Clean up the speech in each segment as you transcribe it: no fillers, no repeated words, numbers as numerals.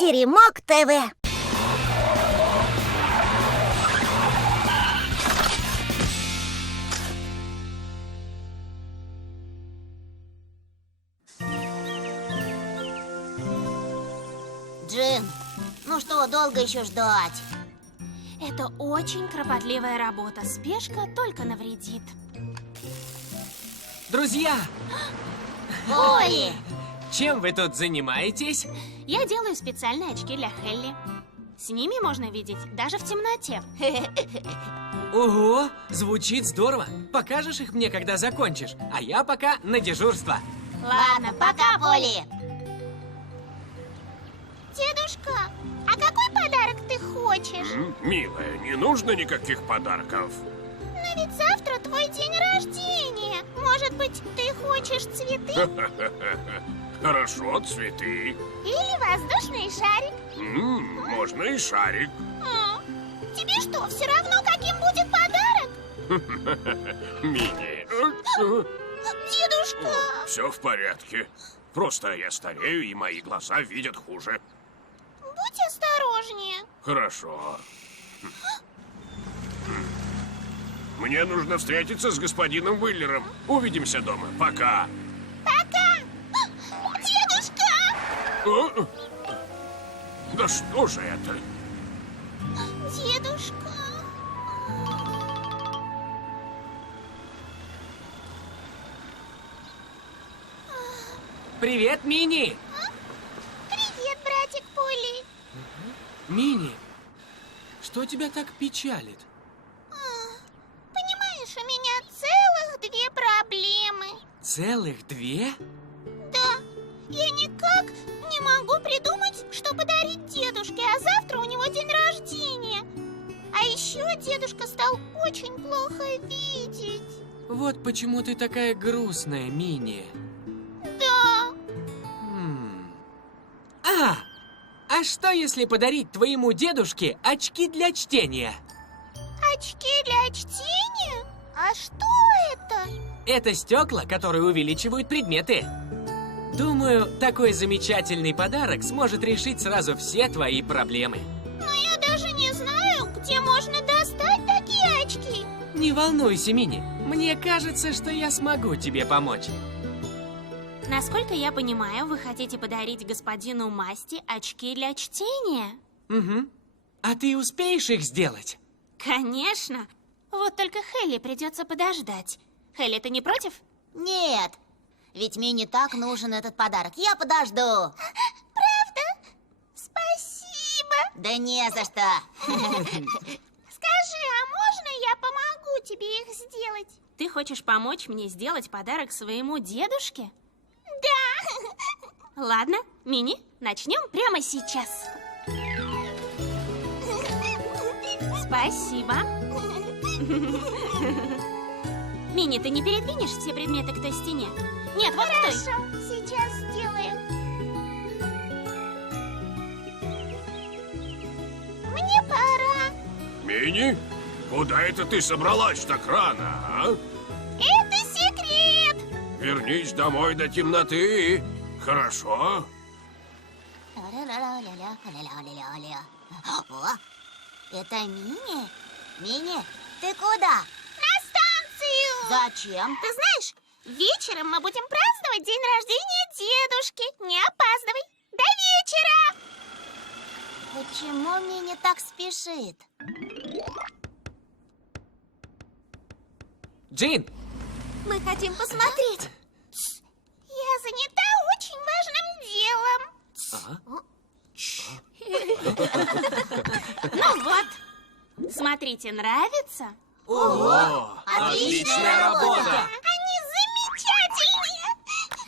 Теремок ТВ. Джин, ну что, долго еще ждать? Это очень кропотливая работа. Спешка только навредит. Друзья, Поли! чем вы тут занимаетесь? Я делаю специальные очки для Хелли. С ними можно видеть даже в темноте. Ого, звучит здорово. Покажешь их мне, когда закончишь, а я пока на дежурство. Ладно, пока, Поли! Дедушка, а какой подарок ты хочешь? Милая, не нужно никаких подарков. Но ведь завтра твой день рождения. Может быть, ты хочешь цветы Хорошо, цветы. или воздушный шарик? Можно и шарик. Тебе что, все равно, каким будет подарок? Мини. Дедушка! Все в порядке. Просто я старею, и мои глаза видят хуже. Будь осторожнее. Хорошо. Мне нужно встретиться с господином Уиллером. Увидимся дома. Пока. Пока! Дедушка! О? Да что же это? Дедушка! Привет, Мини! Привет, братик Поли! Мини, что тебя так печалит? Понимаешь, у меня целых две проблемы. Целых две? Да, я никак не могу придумать, что подарить дедушке, а завтра у него день рождения. А еще дедушка стал очень плохо видеть. Вот почему ты такая грустная, Мини. Да, А что если подарить твоему дедушке очки для чтения? очки для чтения? А что это? Это стекла, которые увеличивают предметы. Думаю, такой замечательный подарок сможет решить сразу все твои проблемы. Но я даже не знаю, где можно достать такие очки. Не волнуйся, Мини. Мне кажется, что я смогу тебе помочь. Насколько я понимаю, вы хотите подарить господину Масти очки для чтения? Угу. А ты успеешь их сделать? Конечно. Вот только Хелли придется подождать. Хелли, ты не против? Нет, ведь Мини так нужен этот подарок. Я подожду. Правда? Спасибо. Да не за что. Скажи, а можно я помогу тебе их сделать? Ты хочешь помочь мне сделать подарок своему дедушке? Да. Ладно, Мини, начнем прямо сейчас. Спасибо. Мини, ты не передвинешь все предметы к той стене? Нет, вот к той. Хорошо, сейчас сделаю. Мне пора. Мини, куда это ты собралась так рано, а? Это секрет. Вернись домой до темноты. Хорошо? О, это Мини? Мини, ты куда? На станцию. Зачем? Ты знаешь, вечером мы будем праздновать день рождения дедушки. Не опаздывай. До вечера. Почему Мини так спешит? Джин, Мы хотим посмотреть. Я занята очень важным делом. Ну вот. Смотрите, нравится? Ого! Отличная работа! Они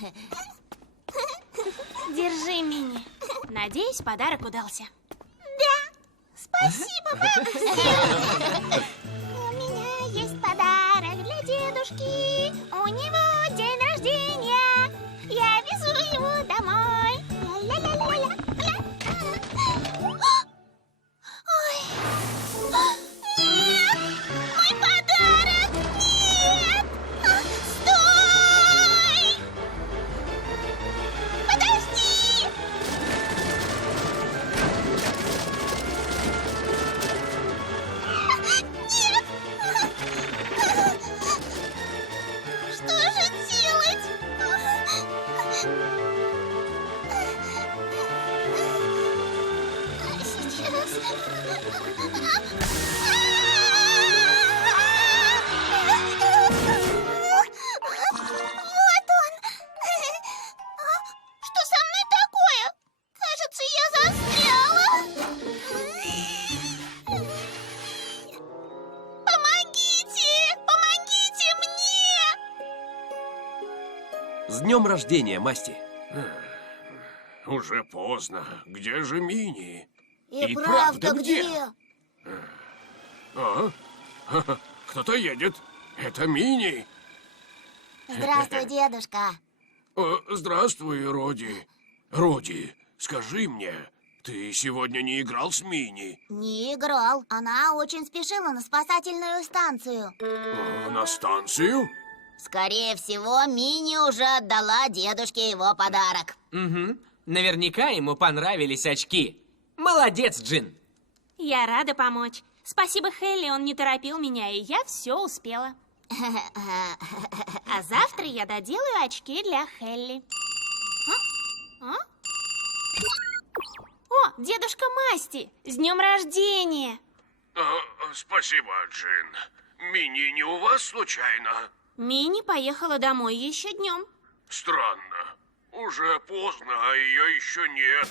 замечательные! Держи, Мини. Надеюсь, подарок удался. Да, спасибо, бабушка. У меня есть подарок для дедушки. У него день рождения. Я везу его домой. Ля-ля-ля-ля-ля. Ой. Нет! Мой подарок! Нет! Стой! Подожди! днем рождения, Масти. Уже поздно. Где же Мини? И правда где? А? Кто-то едет. Это Мини. Здравствуй, дедушка. Здравствуй, Роди. Роди, скажи мне, ты сегодня не играл с Мини? Не играл. Она очень спешила на спасательную станцию. На станцию? Скорее всего, Мини уже отдала дедушке его подарок. Угу. Наверняка ему понравились очки. Молодец, Джин. Я рада помочь. Спасибо Хелли, он не торопил меня, и я все успела. А завтра я доделаю очки для Хелли. О, дедушка Масти, с днем рождения! Спасибо, Джин. Мини не у вас случайно? Мини поехала домой еще днем. Странно. Уже поздно, а ее еще нет.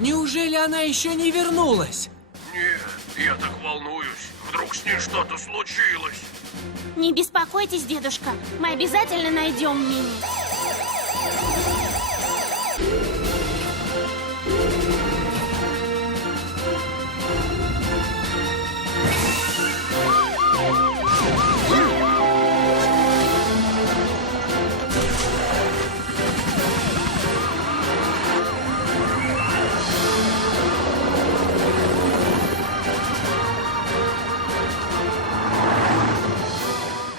Неужели она еще не вернулась? Нет, я так волнуюсь. Вдруг с ней что-то случилось. Не беспокойтесь, дедушка, мы обязательно найдем Мини.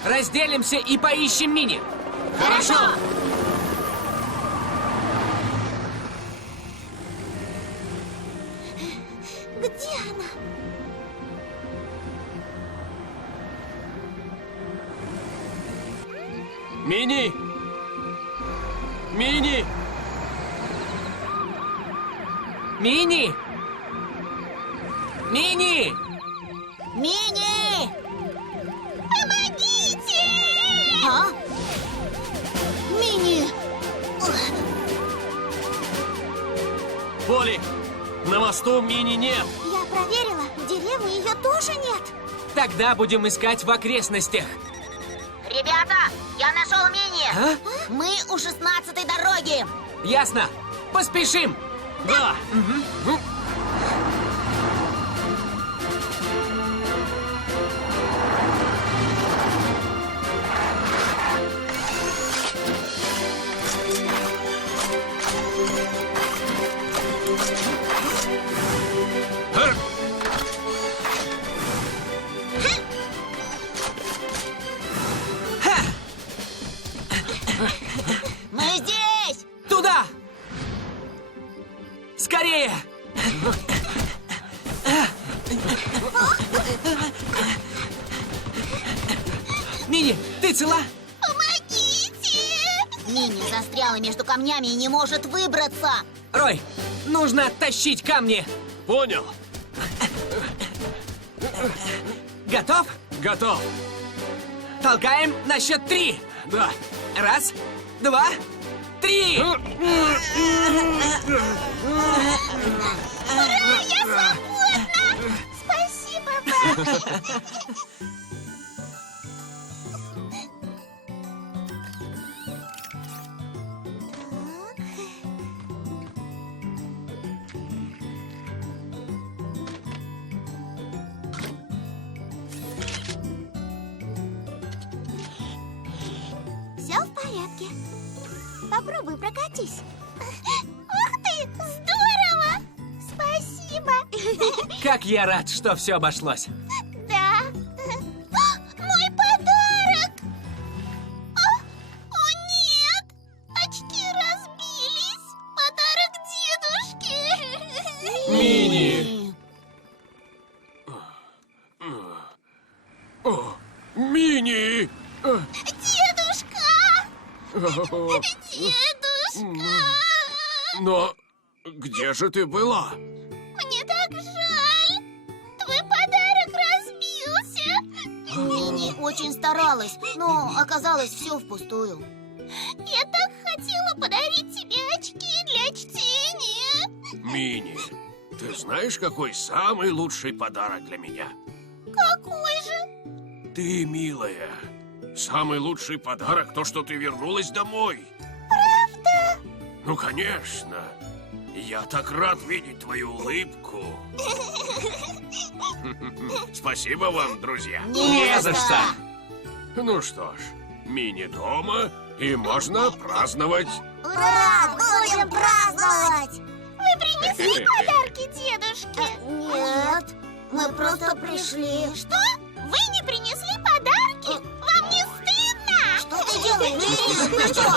Разделимся и поищем Мини. Хорошо. Где она? Мини! Мини! Мини! Мини! Мини! Помогите! А? Мини! Поли! На мосту Мини нет! Я проверила, в деревне ее тоже нет. Тогда будем искать в окрестностях. Ребята, я нашел Мини. А? Мы у 16-й дороги. Ясно. Поспешим. Да! Мы здесь. Туда! Скорее! Мини, ты цела? Помогите! Мини застряла между камнями и не может выбраться. Рой, нужно тащить камни. Понял! Готов? Готов! Толкаем на счет 3. Да! Раз, два, 3. Спасибо вам! Все в порядке. Попробуй прокатись. Ух ты! Здорово! Спасибо! Как я рад, что все обошлось. Да. Мой подарок! О, нет! Очки разбились! Подарок дедушке! Мини! О, Мини! Дедушка! Дедушка! Но где же ты была? Мне так жаль! Твой подарок разбился! Мини очень старалась, но оказалось все впустую. Я так хотела подарить тебе очки для чтения! Мини, ты знаешь, какой самый лучший подарок для меня? Какой же? Ты, милая. Самый лучший подарок то, что ты вернулась домой. Правда? Ну, конечно. Я так рад видеть твою улыбку. Спасибо вам, друзья. Не за что. Ну что ж, Мини дома, и можно праздновать. Ура! Будем праздновать! Вы принесли подарки дедушке? Нет, мы просто пришли. Что? Вы не принесли подарки? Вам не стыдно? Что ты делаешь? Ты что?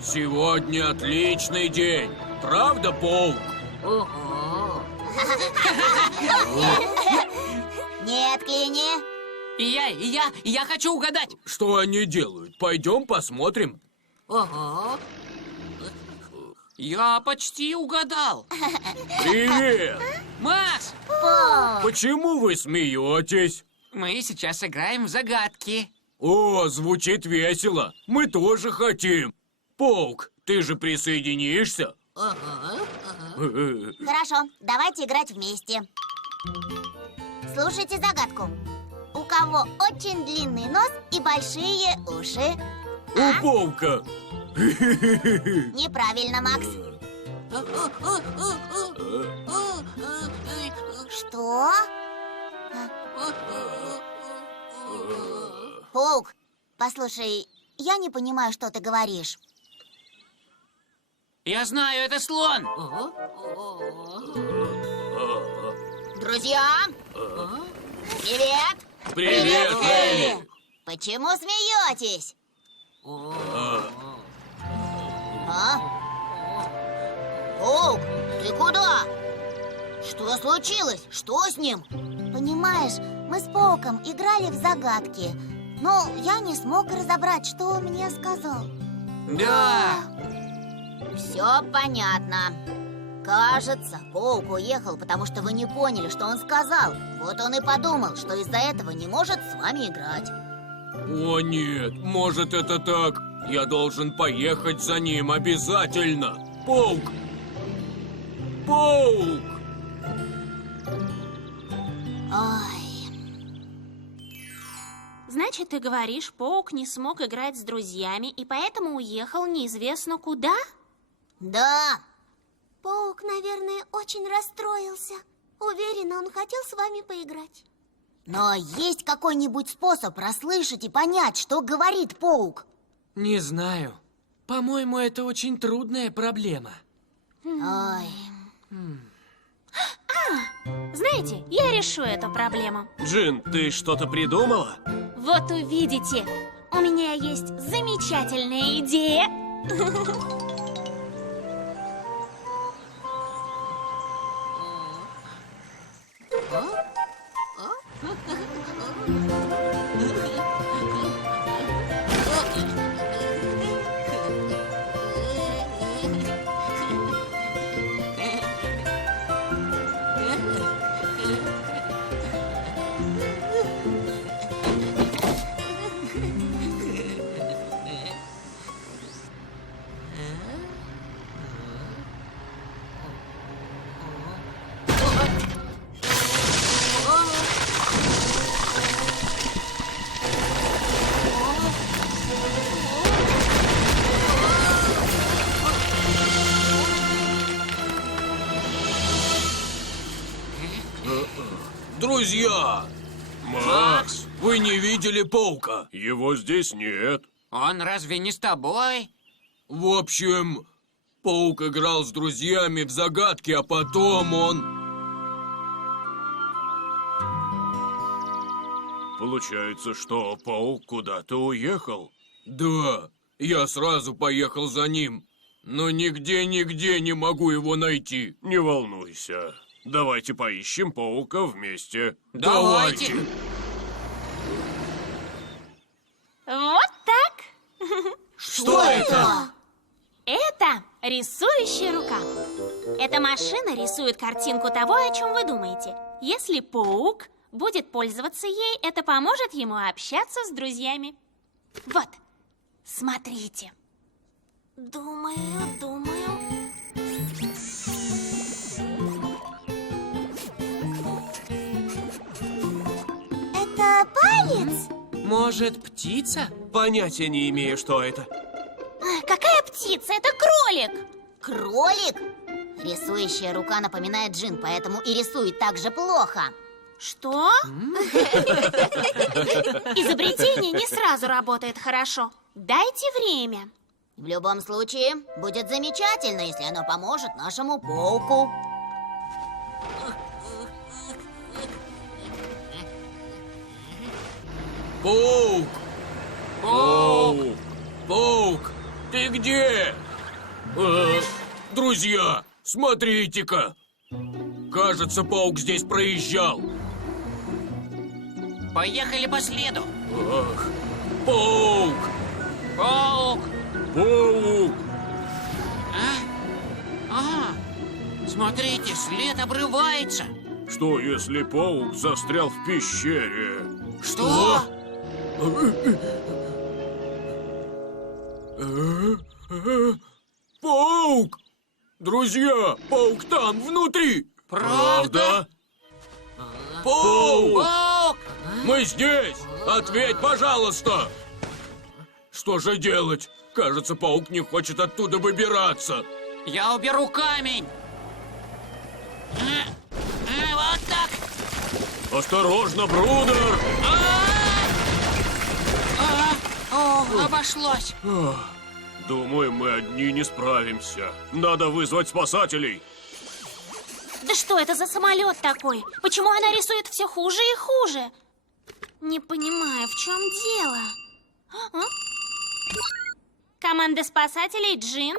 Сегодня отличный день. Правда, Паук? Нет, Клини. Я хочу угадать. Что они делают? Пойдем посмотрим. Ого. Я почти угадал. Привет! Макс, Почему вы смеетесь? мы сейчас играем в загадки. О, звучит весело. Мы тоже хотим. Паук, ты же присоединишься? Хорошо, давайте играть вместе. Слушайте загадку. У кого очень длинный нос и большие уши? У Паука. Неправильно, Макс. Что? Паук, послушай, я не понимаю, что ты говоришь. Я знаю, это слон. Друзья! Привет! Привет, Элли! Почему смеетесь? А? Паук, ты куда? Что случилось? Что с ним? Понимаешь, мы с Пауком играли в загадки, но я не смог разобрать, что он мне сказал. Да. Все понятно. Кажется, Паук уехал, потому что вы не поняли, что он сказал. Вот он и подумал, что из-за этого не может с вами играть. О нет, может это так? Я должен поехать за ним обязательно. Паук! Паук! Ой, Значит, ты говоришь, Паук не смог играть с друзьями и поэтому уехал неизвестно куда? да. Паук, наверное, очень расстроился. Уверена, он хотел с вами поиграть. Но есть какой-нибудь способ расслышать и понять, что говорит Паук? Не знаю. По-моему, это очень трудная проблема. Ой, Знаете, я решу эту проблему. Джин, ты что-то придумала? Вот увидите, у меня есть замечательная идея. Друзья! Макс, вы не видели Паука? Его здесь нет. Он разве не с тобой? В общем, Паук играл с друзьями в загадки, а потом он... Получается, что Паук куда-то уехал? Да, я сразу поехал за ним, но нигде не могу его найти. Не волнуйся, давайте поищем Паука вместе. Давайте. Вот так. что это? Это рисующая рука. Эта машина рисует картинку того, о чем вы думаете. Если Паук будет пользоваться ей, это поможет ему общаться с друзьями. Вот, смотрите. Думаю. Может, птица? Понятия не имею, что это. Какая птица? Это кролик. Кролик? Рисующая рука напоминает Джин, поэтому и рисует так же плохо. Что? Изобретение не сразу работает хорошо. Дайте время. В любом случае, будет замечательно, если оно поможет нашему пауку. Паук! Паук! Паук! Ты где? Друзья, смотрите-ка! Кажется, паук здесь проезжал. Поехали по следу. Ах, паук! Паук! Паук! Смотрите, след обрывается. Что, если паук застрял в пещере? Что? Паук! Друзья, паук там, внутри! Правда? Паук! Паук! Мы здесь! Ответь, пожалуйста! Что же делать? Кажется, паук не хочет оттуда выбираться. Я уберу камень. Вот так. Осторожно, Брудер! Обошлось. Думаю, мы одни не справимся. Надо вызвать спасателей. Да что это за самолет такой? Почему она рисует все хуже и хуже? Не понимаю, в чем дело. Команда спасателей Джин.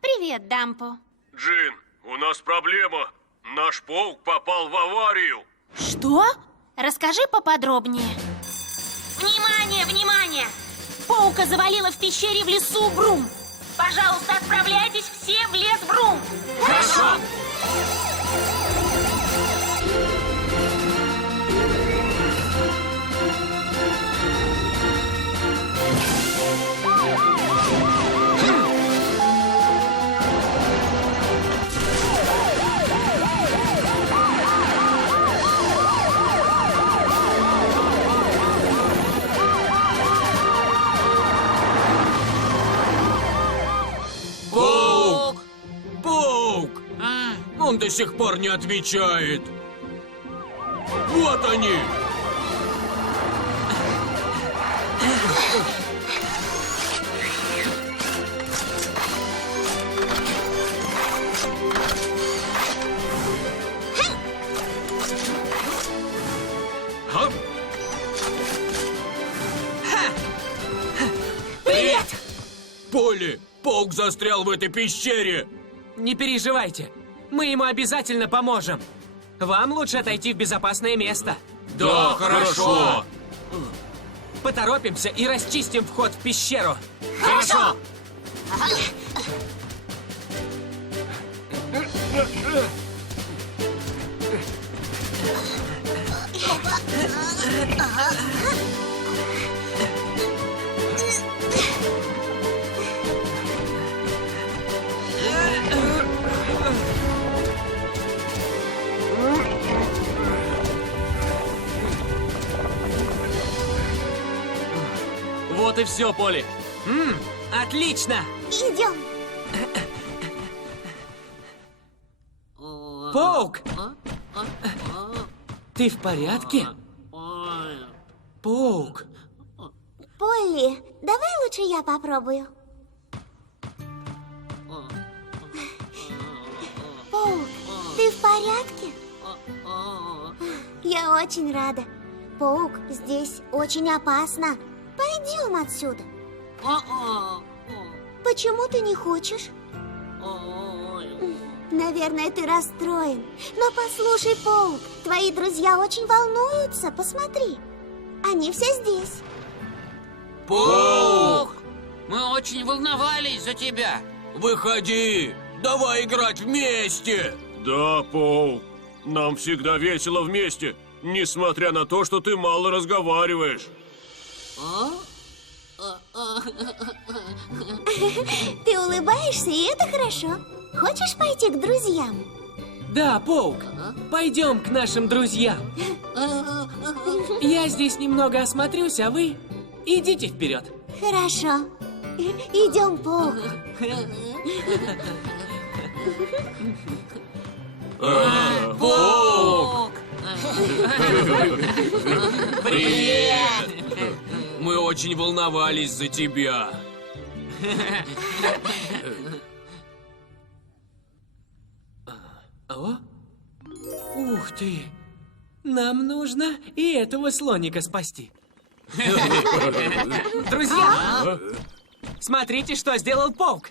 Привет, Дампо. Джин, у нас проблема. Наш паук попал в аварию. Что? Расскажи поподробнее. Внимание, внимание! Паука завалило в пещере в лесу Брум. Пожалуйста, отправляйтесь все в лес Брум. Хорошо. Паук! Паук! Он до сих пор не отвечает. Вот они! Ха? Привет! Полли, паук застрял в этой пещере. Не переживайте. Мы ему обязательно поможем. Вам лучше отойти в безопасное место. Да, хорошо. Поторопимся и расчистим вход в пещеру. Хорошо. Вот и все, Полли. Отлично! Идем. Паук! Ты в порядке? Паук! Полли, давай лучше я попробую. Паук, ты в порядке? Я очень рада. Паук, здесь очень опасно. Пойдем отсюда. Почему ты не хочешь? Наверное, ты расстроен. Но послушай, Паук, твои друзья очень волнуются. Посмотри, они все здесь. Паук! Мы очень волновались за тебя. Выходи! Давай играть вместе! Да, Паук. Нам всегда весело вместе, несмотря на то, что ты мало разговариваешь. Ты улыбаешься, и это хорошо. Хочешь пойти к друзьям? Да, Паук, пойдем к нашим друзьям. Я здесь немного осмотрюсь, а вы идите вперед. Хорошо. Идем, Паук. Паук! Привет! Мы очень волновались за тебя. О? Ух ты! Нам нужно и этого слоника спасти. Друзья, смотрите, что сделал Паук.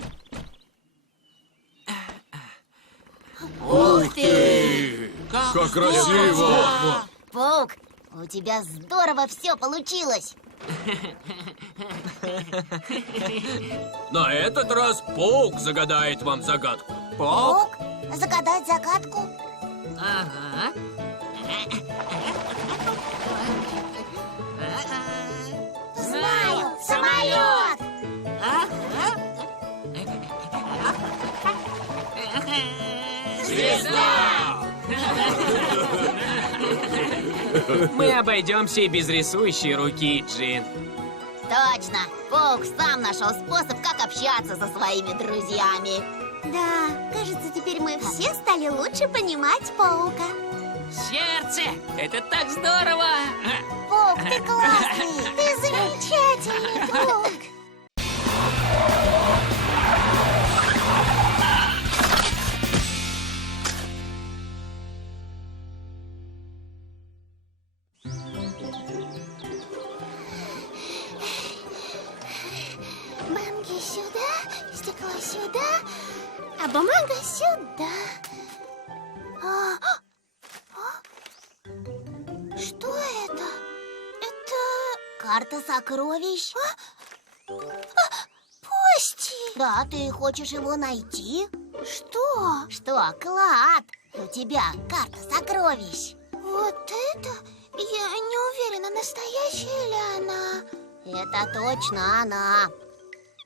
Ух ты! Как красиво! Паук, у тебя здорово все получилось. На этот раз Паук загадает вам загадку. Паук? Паук, загадать загадку? Ага. Знаю, самолет! Мы обойдемся и без рисующей руки, Джин. Точно! Паук сам нашел способ, как общаться со своими друзьями. Да, кажется, теперь мы все стали лучше понимать Паука. Сердце! Это так здорово! Паук, ты классный! Ты замечательный друг! Банки сюда, стекло сюда, а бумага сюда. Что это? Это Карта сокровищ. Пости. Да, ты хочешь его найти? Что? Что, клад? У тебя карта сокровищ. Вот это? Я не уверена, настоящая ли она. Это точно она.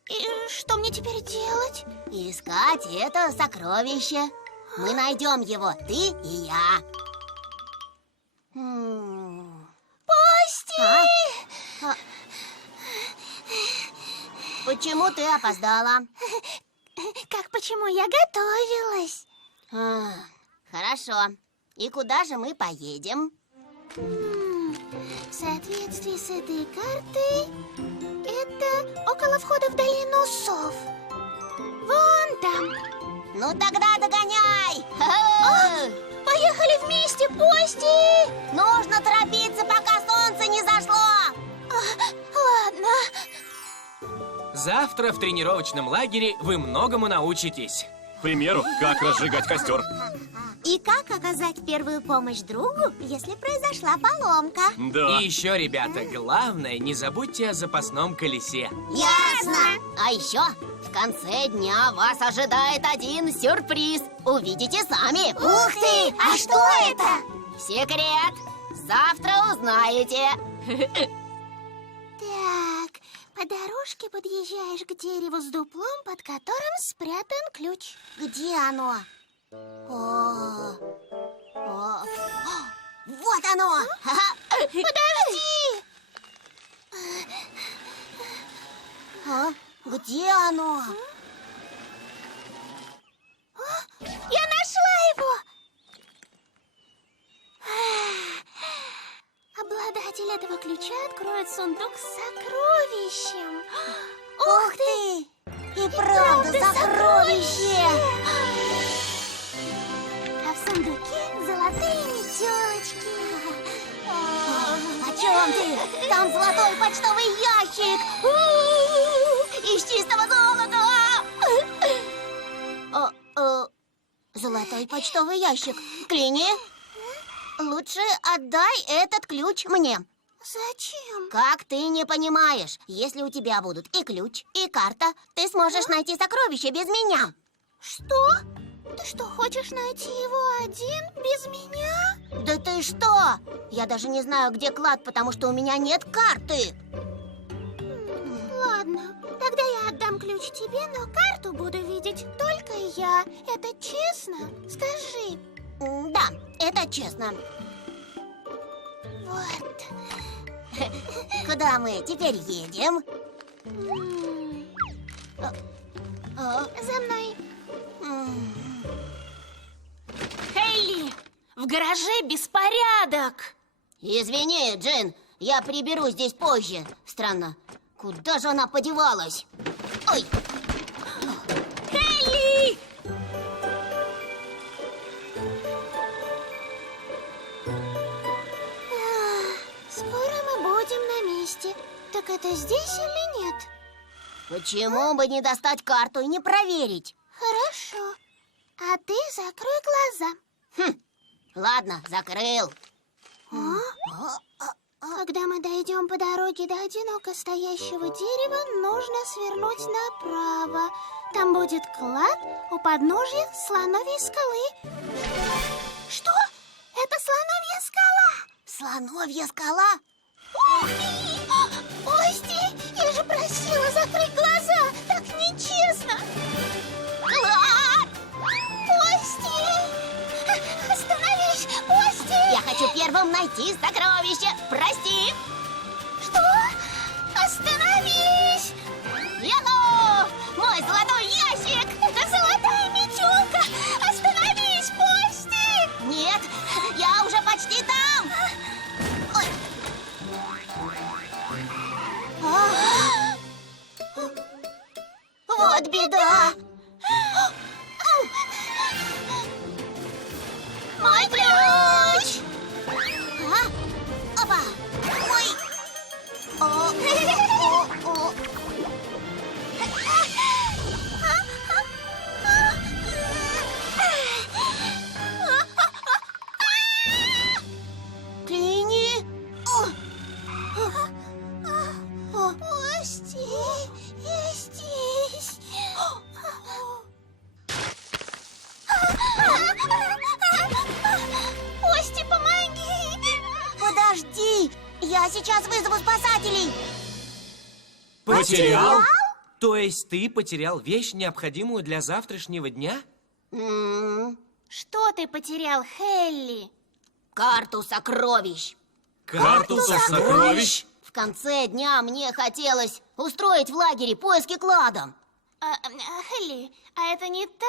И что мне теперь делать? Искать это сокровище. Мы найдем его, ты и я. Пости! Почему ты опоздала? Как почему я готовилась? Хорошо. И куда же мы поедем? В соответствии с этой картой, это около входа в долину сов. Вон там. Ну тогда догоняй! Поехали вместе, Пости! Нужно торопиться, пока солнце не зашло! Ладно. Завтра в тренировочном лагере вы многому научитесь. К примеру, как разжигать костер. И как оказать первую помощь другу, если произошла поломка? Да. И еще, ребята, главное, не забудьте о запасном колесе. Ясно! А еще в конце дня вас ожидает один сюрприз. Увидите сами. Ух ты! А что это? Секрет! Завтра узнаете. Так, по дорожке подъезжаешь к дереву с дуплом, под которым спрятан ключ. Где оно? Вот оно! Подожди! Где оно? Я нашла его! Обладатель этого ключа откроет сундук с сокровищем. Ух ты! И правда сокровище! А в сундуке золотые метелочки. О чем ты? Там золотой почтовый ящик! Из чистого золота! Золотой почтовый ящик. Клини, лучше отдай этот ключ мне. Зачем? Как ты не понимаешь, если у тебя будут и ключ, и карта, ты сможешь найти сокровище без меня. Что? Ты что, хочешь найти его один, без меня? Да ты что? Я даже не знаю, где клад, потому что у меня нет карты. Ладно, тогда я отдам ключ тебе, но карту буду видеть только я. Это честно? Скажи. Да, это честно. Вот. Куда мы теперь едем? За мной. Хейли, в гараже беспорядок. Извини, Джин, я приберу здесь позже. Странно, куда же она подевалась? Ой! Хейли! Скоро мы будем на месте. Так это здесь или нет? Почему бы не достать карту и не проверить? Хорошо. А ты закрой глаза. Ладно, закрыл. Когда мы дойдем по дороге до одиноко стоящего дерева, нужно свернуть направо. Там будет клад у подножья слоновьей скалы. Что? Это слоновья скала? Слоновья скала? Ух ты! Ости, я же просила закрыть глаза! Так нечестно! Клад! Ости! Остановись, Ости! Я хочу первым найти сокровище. Прости. Что? Остановись! Яху! Мой золотой ящик! Это золотая метелка! Остановись, Ости! Нет, я уже почти там. Ой. Вот беда. Мой ключ! Опа! Ой! О. Клини! Ости, я здесь. Ости, помоги! Подожди! Я сейчас вызову спасателей! Потерял? То есть ты потерял вещь, необходимую для завтрашнего дня? Что ты потерял, Хелли? Карту сокровищ! Карту сокровищ? В конце дня мне хотелось устроить в лагере поиски кладом. Хелли, а это не та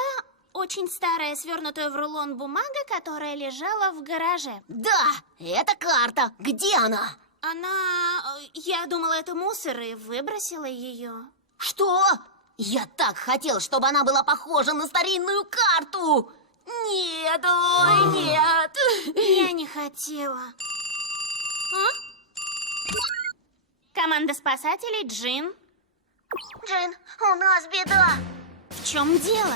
очень старая, свернутая в рулон бумага, которая лежала в гараже? Да, это карта. Где она? Я думала, это мусор и выбросила ее. Что? Я так хотел, чтобы она была похожа на старинную карту. Нет, ой, нет. Я не хотела. Команда спасателей Джин. Джин, у нас беда. В чем дело?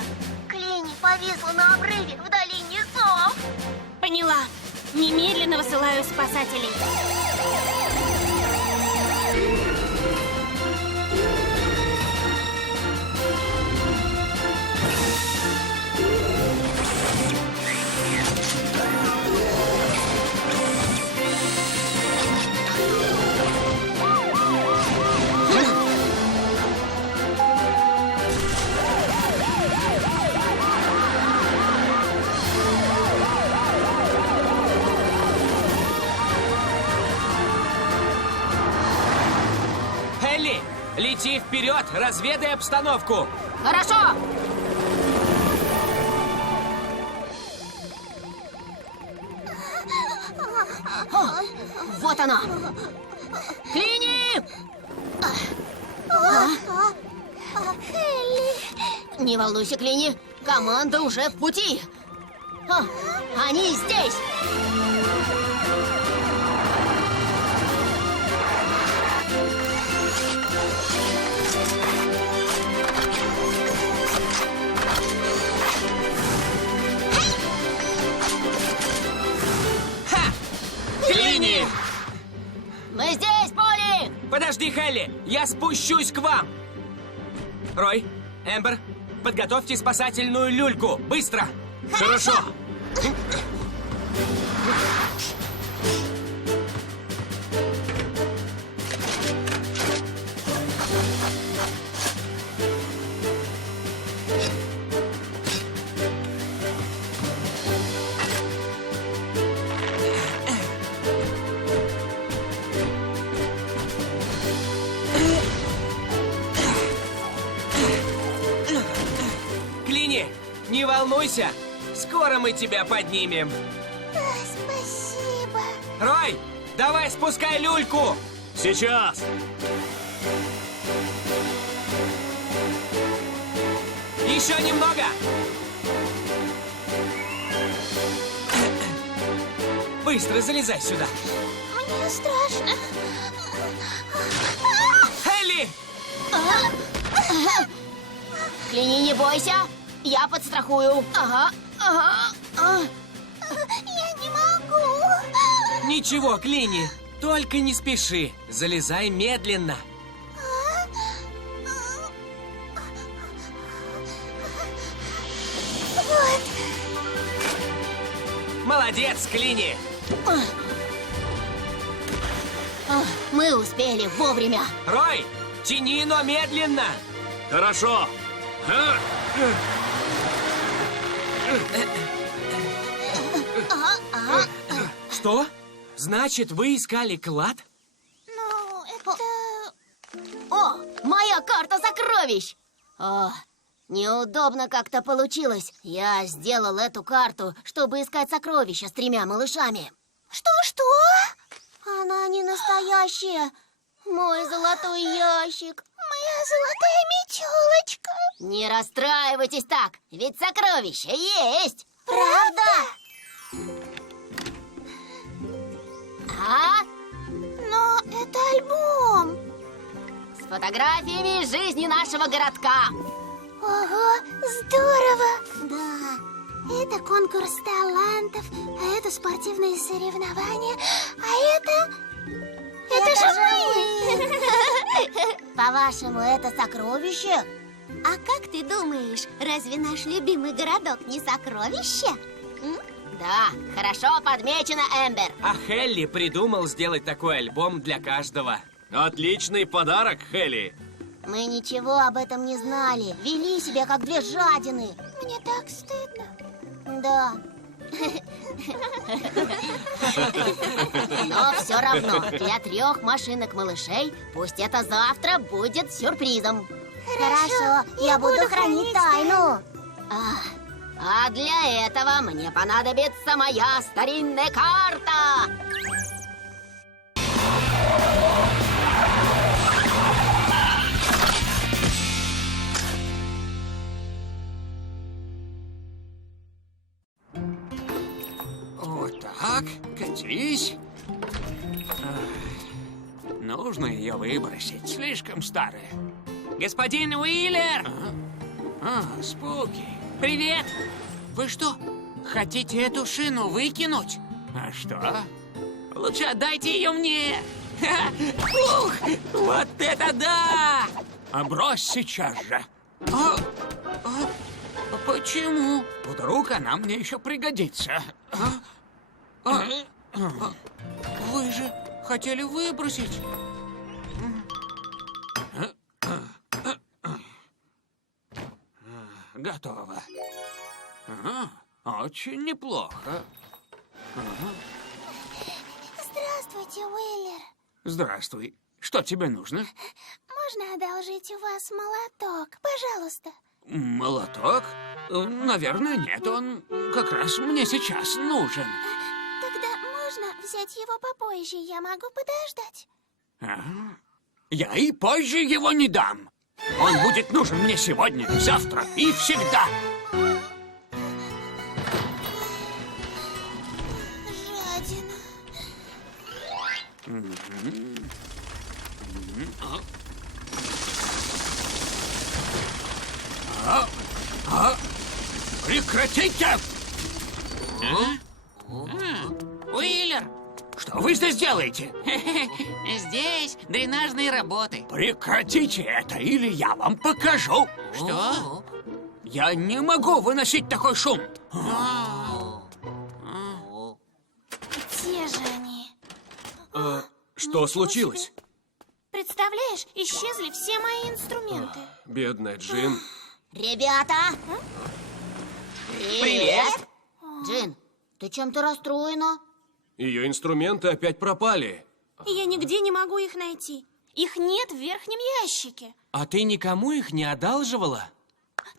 Клини повисла на обрыве в долине сов. Поняла. Немедленно высылаю спасателей. Хелли, лети вперед, разведай обстановку. Хорошо. Вот она. Клини! Не волнуйся, Клини. Команда уже в пути. Они здесь. Клини! Мы здесь, Поли! Подожди, Хелли, я спущусь к вам. Рой, Эмбер, подготовьте спасательную люльку. Быстро! Хорошо. волнуйся! Скоро мы тебя поднимем. Спасибо. Рой, давай спускай люльку! Сейчас! Еще немного! Быстро залезай сюда. Мне страшно. Элли! Клини, не бойся, я подстрахую. Ага. Я не могу. Ничего, Клини, только не спеши. Залезай медленно. Молодец, Клини! Мы успели вовремя. Рой, тяни, но медленно! Хорошо! Что? Значит, вы искали клад? Ну, это... О, моя карта сокровищ! О, неудобно как-то получилось. Я сделал эту карту, чтобы искать сокровища с 3 малышами. Что? Она не настоящая. Мой золотой ящик. Моя золотая метелочка. Не расстраивайтесь так, ведь сокровища есть. Правда? А? Но это альбом. С фотографиями жизни нашего городка. Ого, здорово. Да. Это конкурс талантов, а это спортивные соревнования, а это... Это же мы! По-вашему, это сокровище? А как ты думаешь, разве наш любимый городок не сокровище? Да, хорошо подмечено, Эмбер. А Хелли придумал сделать такой альбом для каждого. Отличный подарок, Хелли! Мы ничего об этом не знали. Вели себя как 2 жадины. Мне так стыдно. Да. Но все равно, для 3 машинок малышей пусть это завтра будет сюрпризом. Хорошо, я буду хранить тайну. А для этого мне понадобится моя старинная карта. Вот так, катись. Нужно ее выбросить, слишком старая. Господин Уиллер! Спуки. Привет! Вы что, хотите эту шину выкинуть? А что? Лучше отдайте ее мне! Ух, вот это да! А брось сейчас же. Почему? Вдруг она мне еще пригодится. Вы же хотели выбросить. Готово. Очень неплохо. Здравствуйте, Уиллер. Здравствуй. Что тебе нужно? Можно одолжить у вас молоток? Пожалуйста. Молоток? Наверное, нет. Он как раз мне сейчас нужен. Тогда можно взять его попозже? Я могу подождать. Я и позже его не дам. Он будет нужен мне сегодня, завтра и всегда. Жадина. Прекратите! Уиллер! Что вы здесь делаете? Здесь дренажные работы. Прекратите это, или я вам покажу. Что? Я не могу выносить такой шум. Где же они? Что случилось? Представляешь, исчезли все мои инструменты. Бедная Джин. Ребята! Привет! Джин, ты чем-то расстроена? Ее инструменты опять пропали. Я нигде не могу их найти. Их нет в верхнем ящике. А ты никому их не одалживала?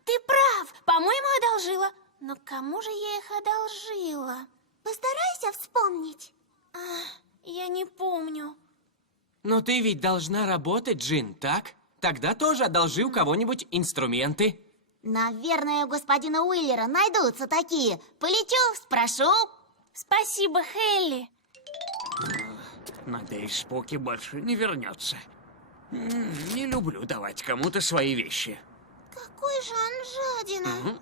Ты прав, по-моему, одолжила. Но кому же я их одолжила? Постарайся вспомнить. Я не помню. Но ты ведь должна работать, Джин, так? Тогда тоже одолжи у кого-нибудь инструменты. Наверное, у господина Уиллера найдутся такие. Полечу, спрошу. Спасибо, Хелли. Надеюсь, Споки больше не вернется. Не люблю давать кому-то свои вещи. Какой же он жадина.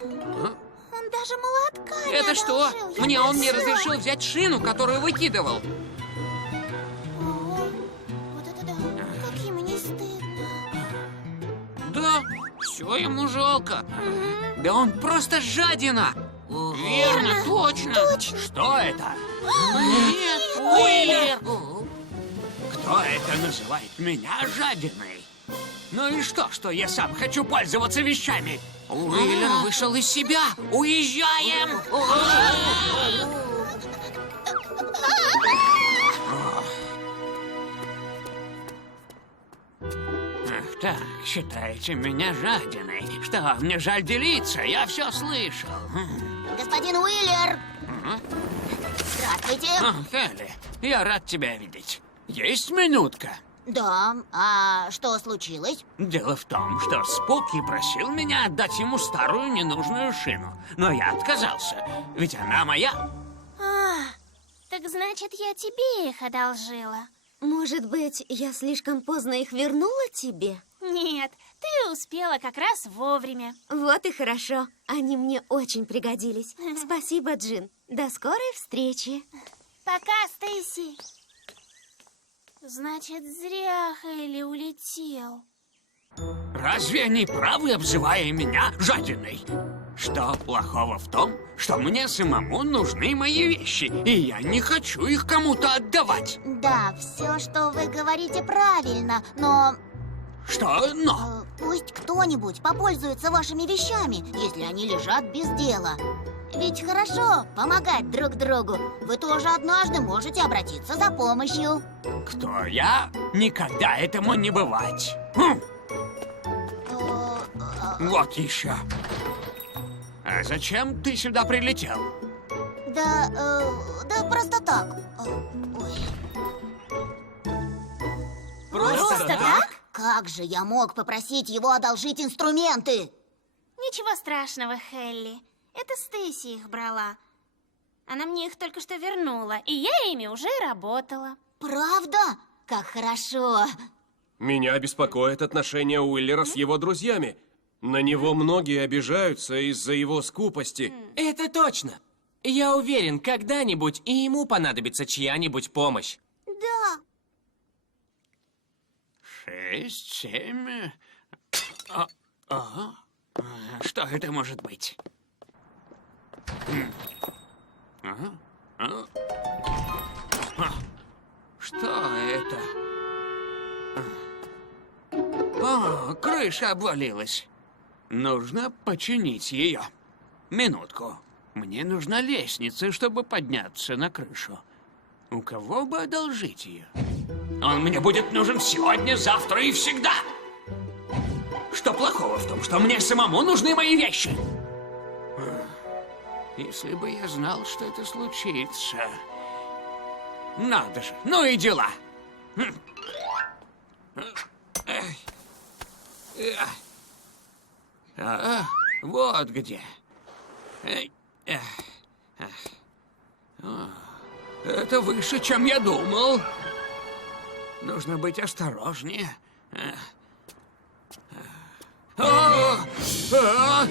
Он даже молотка не Это что? одолжил. Я Мне он не просила. разрешил взять шину, которую выкидывал. Ого, вот это да. Как ему не стыдно. Да, все ему жалко. Да он просто жадина. Верно, точно. Что это? Нет, Уиллер. Кто это называет меня жадиной? Ну и что я сам хочу пользоваться вещами? Уиллер вышел из себя. Уезжаем! Ах так, считаете меня жадиной. Что, мне жаль делиться? Я все слышал. Господин Уиллер! Здравствуйте. Хелли, я рад тебя видеть. Есть минутка? Да, а что случилось? Дело в том, что Споки просил меня отдать ему старую ненужную шину. Но я отказался, ведь она моя. Так значит, я тебе их одолжила. Может быть, я слишком поздно их вернула тебе? Нет, ты успела как раз вовремя. Вот и хорошо. Они мне очень пригодились. Спасибо, Джин. До скорой встречи. Пока, Стейси. Значит, зря Хелли улетел. Разве они правы, обзывая меня жадиной? Что плохого в том, что мне самому нужны мои вещи, и я не хочу их кому-то отдавать? Да, все, что вы говорите, правильно, но Что но? пусть кто-нибудь попользуется вашими вещами, если они лежат без дела. Ведь хорошо помогать друг другу. Вы тоже однажды можете обратиться за помощью. Кто я? Никогда этому не бывать. Вот еще. А зачем ты сюда прилетел? Да просто так. Ой. Просто так? Как же я мог попросить его одолжить инструменты? Ничего страшного, Хелли. Это Стейси их брала. Она мне их только что вернула, и я ими уже работала. Правда? Как хорошо. Меня беспокоит отношение Уиллера с его друзьями. На него многие обижаются из-за его скупости. Это точно. Я уверен, когда-нибудь и ему понадобится чья-нибудь помощь. Да. 6, 7. Что это может быть? Что это? О, крыша обвалилась. Нужно починить ее. Минутку. Мне нужна лестница, чтобы подняться на крышу. У кого бы одолжить ее? Он мне будет нужен сегодня, завтра и всегда. Что плохого в том, что мне самому нужны мои вещи? Если бы я знал, что это случится. Надо же, ну и дела. Вот где. Это выше, чем я думал. Нужно быть осторожнее. Ужас!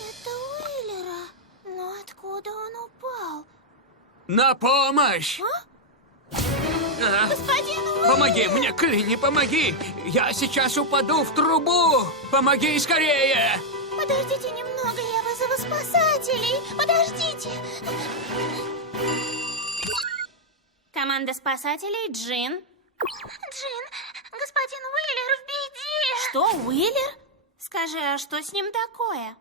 Это Уиллера. Но откуда он упал? На помощь! Господин Помоги мне, Клини, помоги! Я сейчас упаду в трубу! Помоги скорее! Подождите немного, я вызову спасателей. Подождите. Команда спасателей Джин. Джин, господин Уиллер в беде. Что, Уиллер? Скажи, а что с ним такое?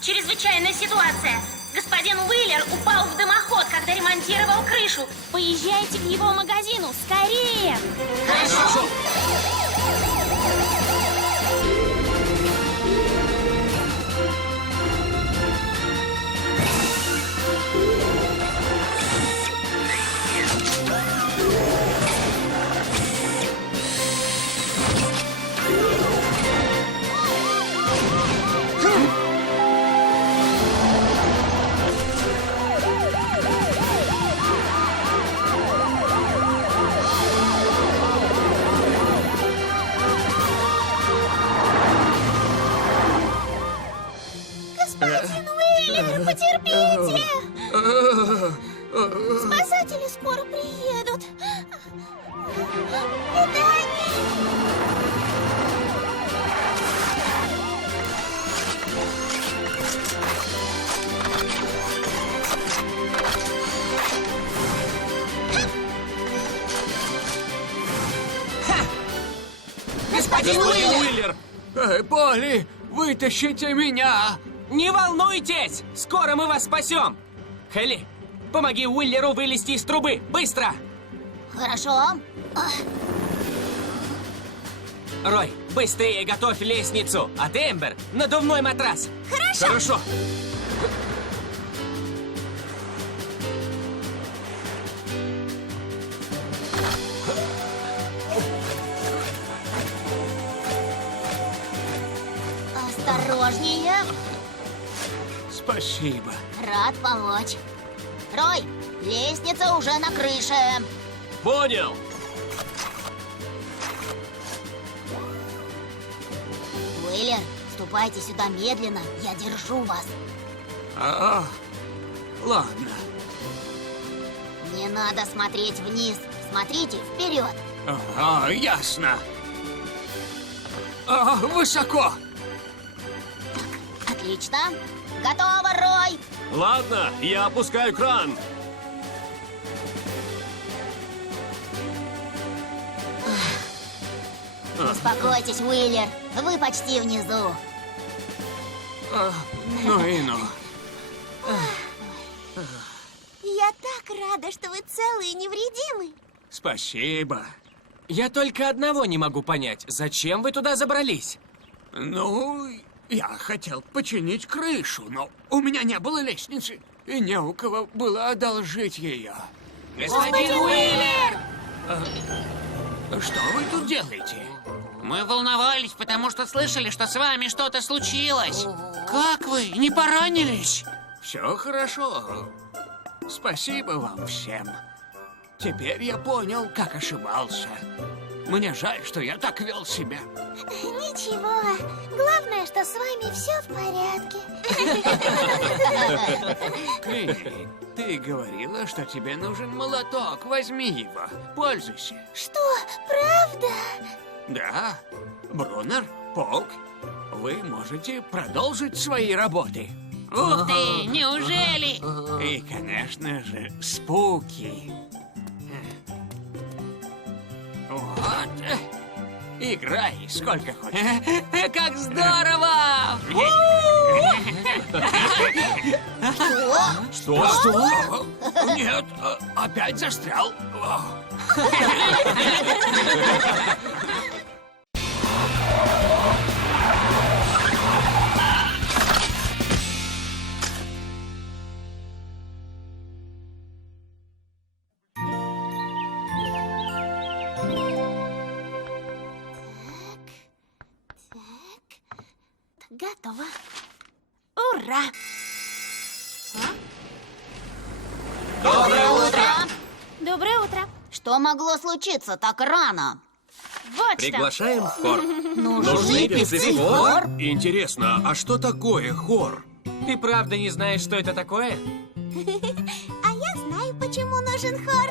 Чрезвычайная ситуация. Господин Уиллер упал в дымоход, когда ремонтировал крышу. Поезжайте к его магазину, скорее! Хорошо. Господин Уиллер, потерпите! Спасатели скоро приедут. Это они! Господин Уиллер! Полли, вытащите меня! Не волнуйтесь! Скоро мы вас спасем! Хелли, помоги Уиллеру вылезти из трубы! Быстро! Хорошо. Рой, быстрее готовь лестницу! А ты, Эмбер, надувной матрас! Хорошо. Осторожнее. Спасибо. Рад помочь. Рой, лестница уже на крыше. Понял. Уиллер, ступайте сюда медленно. Я держу вас. Ладно. Не надо смотреть вниз. Смотрите вперед. Ясно. Высоко. Отлично. Готово, Рой. Ладно, я опускаю кран. Успокойтесь, Уиллер. Вы почти внизу. Ну и ну. Я так рада, что вы целы и невредимы. Спасибо. Я только одного не могу понять. Зачем вы туда забрались? Ну, я хотел починить крышу, но у меня не было лестницы, и не у кого было одолжить ее. Господин Уиллер! Что вы тут делаете? Мы волновались, потому что слышали, что с вами что-то случилось. Как вы? Не поранились? Все хорошо. Спасибо вам всем. Теперь я понял, как ошибался. Мне жаль, что я так вел себя. Ничего. Главное, что с вами все в порядке. Кенни, ты говорила, что тебе нужен молоток. Возьми его. Пользуйся. Что, правда? Да. Брунер, Полк, вы можете продолжить свои работы. Ух ты, неужели? И, конечно же, Спуки. Вот. Играй сколько хочешь. Как здорово! Что? Нет, опять застрял. Готово. Ура! Доброе утро. Доброе утро. Что могло случиться так рано? Вот Приглашаем в хор. Нужны певцы в хор? Интересно, а что такое хор? Ты правда не знаешь, что это такое? А я знаю, почему нужен хор.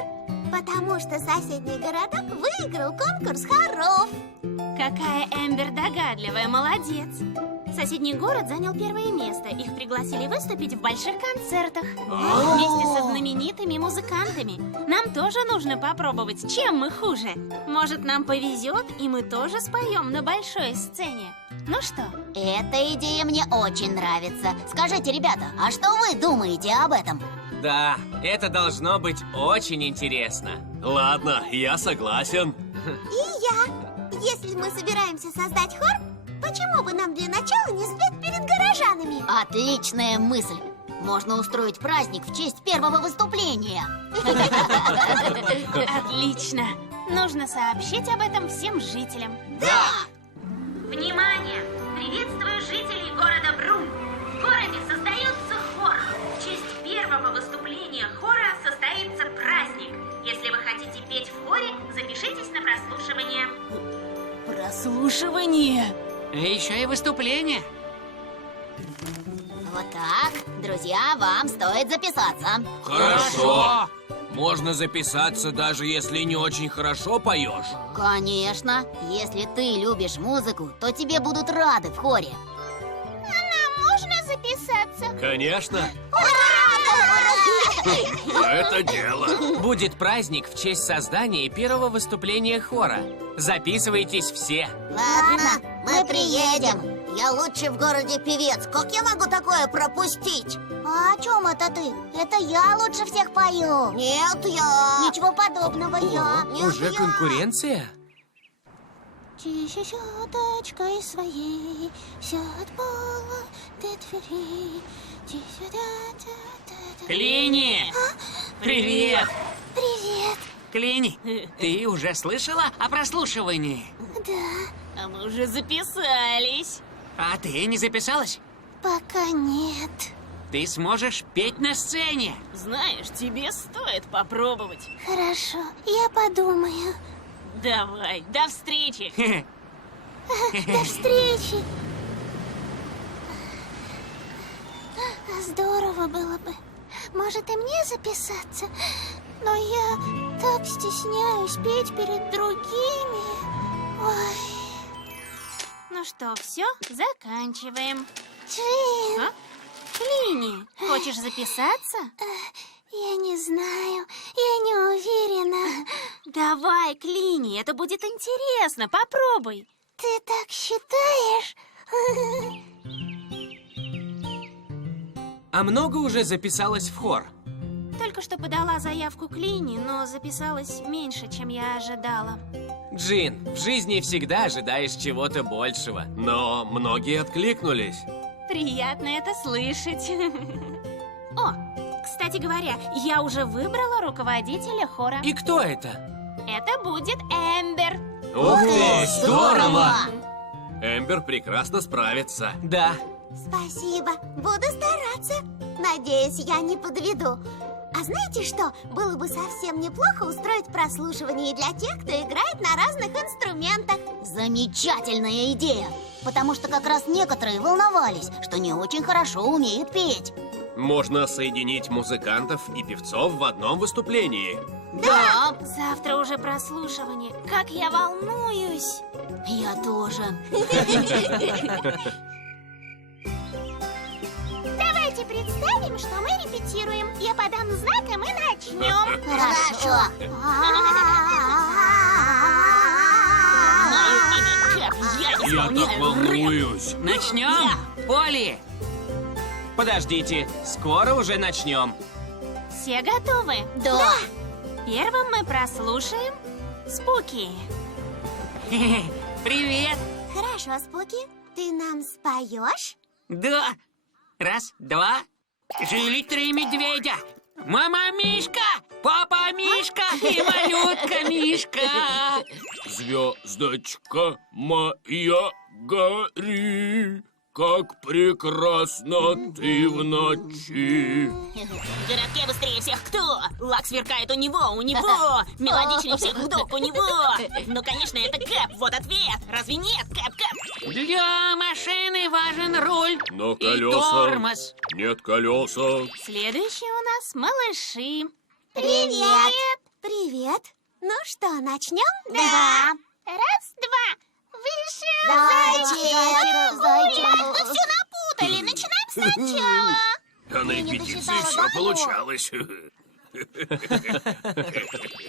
Потому что соседний городок выиграл конкурс хоров. что. Какая Эмбер догадливая, молодец. Соседний город занял первое место. Их пригласили выступить в больших концертах. Вместе со знаменитыми музыкантами. Нам тоже нужно попробовать, чем мы хуже. Может, нам повезет, и мы тоже споем на большой сцене. Ну что? Эта идея мне очень нравится. Скажите, ребята, а что вы думаете об этом? Да, это должно быть очень интересно. Ладно, я согласен. И я. Если мы собираемся создать хор, почему бы нам для начала не спеть перед горожанами? Отличная мысль. Можно устроить праздник в честь первого выступления. Отлично. Нужно сообщить об этом всем жителям. Да! Внимание! Приветствую жителей города Брум. В городе создается хор. В честь первого выступления хора состоится праздник. Если вы хотите петь в хоре, запишитесь на прослушивание. Прослушивание? Еще и выступление. Вот так, друзья, вам стоит записаться. Хорошо. Можно записаться, даже если не очень хорошо поешь. Конечно, если ты любишь музыку, то тебе будут рады в хоре. Можно записаться? Конечно. Это дело. Будет праздник в честь создания первого выступления хора. Записывайтесь все. Ладно, мы приедем. Я лучший в городе певец. Как я могу такое пропустить? А о чем это ты? Это я лучше всех пою. Нет, я. Ничего подобного, я. Нет, Уже конкуренция? Тише щеточкой своей, все от пола до двери. Клини! Привет! Привет! Клини, ты уже слышала о прослушивании? Да, А мы уже записались. А ты не записалась? пока нет. Ты сможешь петь на сцене. Знаешь, тебе стоит попробовать. Хорошо, я подумаю. Давай, до встречи. До встречи! Здорово было бы. Может, и мне записаться? Но я так стесняюсь петь перед другими. Ой. Ну что, все, заканчиваем. Джин, А? Клини, хочешь записаться? я не знаю, я не уверена. Давай, Клини, это будет интересно, попробуй. Ты так считаешь? А много уже записалось в хор? Только что подала заявку Клини, но записалась меньше, чем я ожидала. Джин, в жизни всегда ожидаешь чего-то большего. Но многие откликнулись. Приятно это слышать. О, кстати говоря, я уже выбрала руководителя хора. И кто это? Это будет Эмбер. Ух ты, здорово! Эмбер прекрасно справится. Да. Спасибо, буду стараться. Надеюсь, я не подведу. А знаете что? Было бы совсем неплохо устроить прослушивание для тех, кто играет на разных инструментах. Замечательная идея. Потому что как раз некоторые волновались, что не очень хорошо умеют петь. Можно соединить музыкантов и певцов в одном выступлении. Да, Завтра уже прослушивание. Как я волнуюсь. я тоже. Давайте представим, что мы репетируем. Я подам знак, и мы начнем. Хорошо. Я Я исполняю так волнуюсь. Начнем? Поли! Подождите, скоро уже начнем. Все готовы? Да. Первым мы прослушаем Спуки. Привет! Хорошо, Спуки, ты нам споешь? Да. Раз, два. Жили три медведя. Мама Мишка, папа Мишка и малютка Мишка. Звездочка моя, гори, как прекрасно ты в ночи. В городке быстрее всех кто? Лак сверкает у него. Мелодичнее всех гудок у него. Ну, конечно, это Кэп, вот ответ. Разве нет, Кэп? Для машины важен руль Но и колеса, тормоз. нет колеса. Следующие у нас малыши. Привет! Привет! Ну что, начнем? Да. Раз, два. Зайчик. Вы все напутали. Начинаем сначала. А на репетиции все получалось.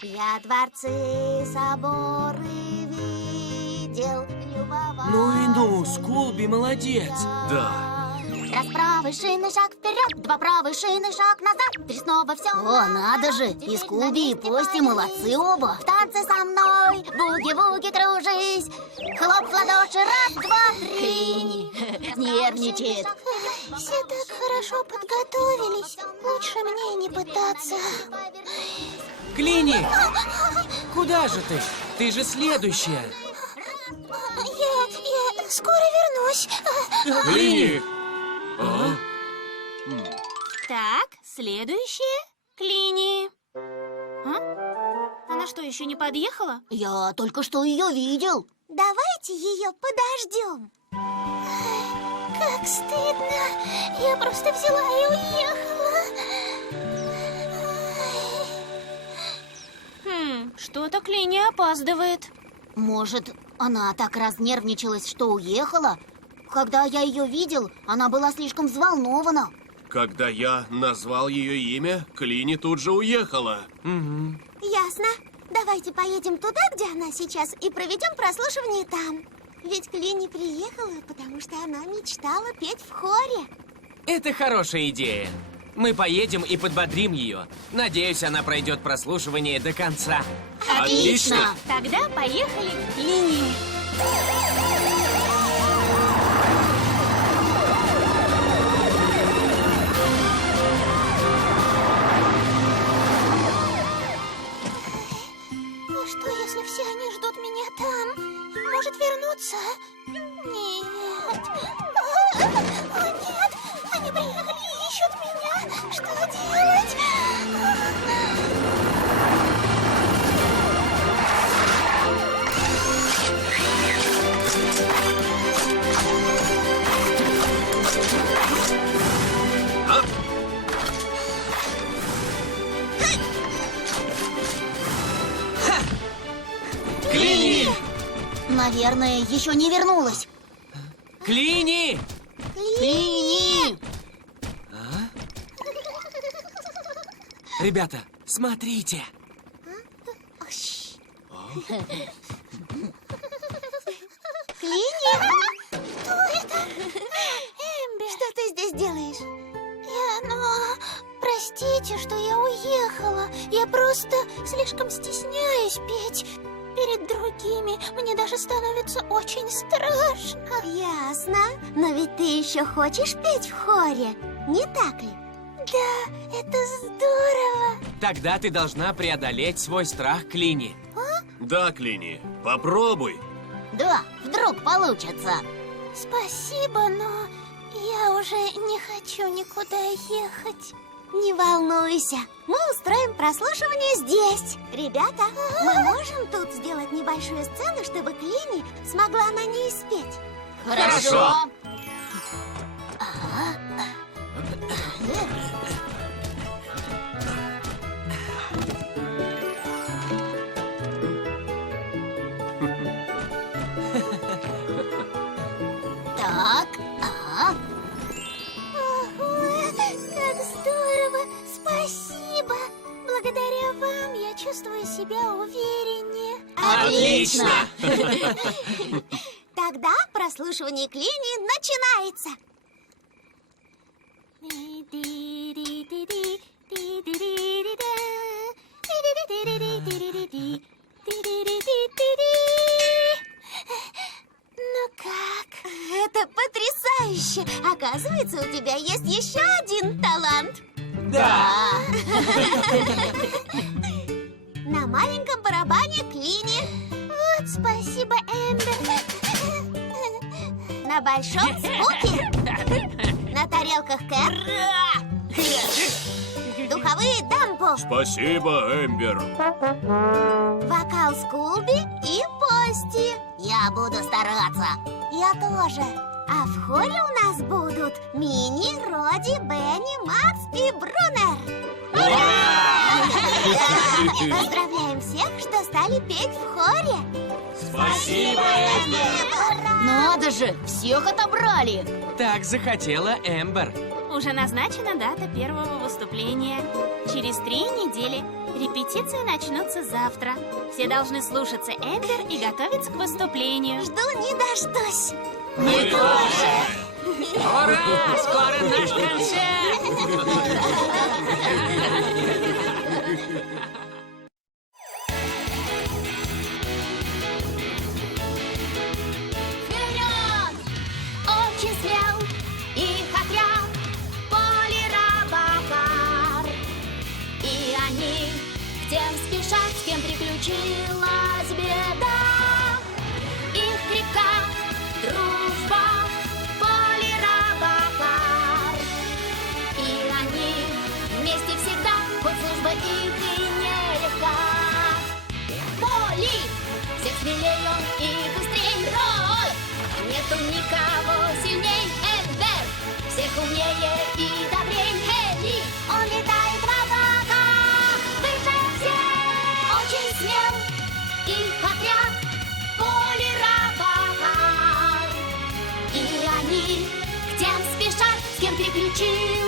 Я дворцы, соборы видел, любовался. Ну и ну, Скулби молодец. Да. Раз правый шейный шаг вперед, два правый шейный шаг назад, три снова все. О, надо же, и Скулби, и Пости молодцы оба. В танце со мной, буги-вуги, кружись. Хлоп в ладоши, раз, два, три. Нервничает. Все так хорошо подготовились. Лучше мне не пытаться. Клини, куда же ты? Ты же следующая. Я скоро вернусь. Клини! Так, следующее. Клини. А? Она что, еще не подъехала? Я только что ее видел. Давайте ее подождем. Как стыдно. Я просто взяла и уехала. Что-то Клини опаздывает. Может, она так разнервничалась, что уехала? Когда я ее видел, она была слишком взволнована. Когда я назвал ее имя, Клини тут же уехала. Ясно. Давайте поедем туда, где она сейчас, и проведем прослушивание там. Ведь Клини приехала, потому что она мечтала петь в хоре. Это хорошая идея. Мы поедем и подбодрим ее. Надеюсь, она пройдет прослушивание до конца. Отлично! Тогда поехали к Клини. А что, если все они ждут меня там? Может вернуться? Нет. О, нет! Они приехали и ищут меня. Что делать? Клини! Наверное, еще не вернулась. Клини! Клини! Ребята, смотрите. Клини? Кто это? Эмби. Что ты здесь делаешь? Простите, что я уехала. Я просто слишком стесняюсь петь перед другими. Мне даже становится очень страшно. Ясно. Но ведь ты еще хочешь петь в хоре, не так ли? Да, это здорово. Тогда ты должна преодолеть свой страх, Клини. Да, Клини, попробуй. Да, вдруг получится. Спасибо, но я уже не хочу никуда ехать. Не волнуйся, мы устроим прослушивание здесь. Ребята, мы можем тут сделать небольшую сцену, чтобы Клини смогла на ней спеть. Хорошо. Так, Как здорово! Спасибо! Благодаря вам я чувствую себя увереннее. Отлично! Тогда прослушивание Клини начинается. Ну как? Это потрясающе! Оказывается, у тебя есть еще один талант. Да! На маленьком барабане Клини. Вот, спасибо, Эмбер. На большом Спуки. На тарелках Кэт. Духовые Дампо. Спасибо, Эмбер. Вокал Скулби и Пости. я буду стараться. Я тоже. А в хоре у нас будут Мини, Роди, Бенни, Макс и Брунер. Поздравляем всех, что стали петь в хоре. Спасибо, Эмбер! Надо же, всех отобрали! Так захотела Эмбер. Уже назначена дата первого выступления. Через 3 недели. Репетиции начнутся завтра. Все должны слушаться Эмбер и готовиться к выступлению. Жду не дождусь. Мы тоже! Ура! Скоро наш концерт! Вперед! Очень смел их отряд Полирабакар. И они к тем спешат, с кем приключилась беда. Их крепка дружба Полирабакар. И они вместе всегда, хоть служба их и нелегка. Поли! Всех смелей он и быстрей Рой! Нету никого сильней Эмбер! Всех умнее и добрей Хелли! Он летает в облаках выше всех! Очень смел их отряд Полирабакар. И они к тем спешат, с кем приключилась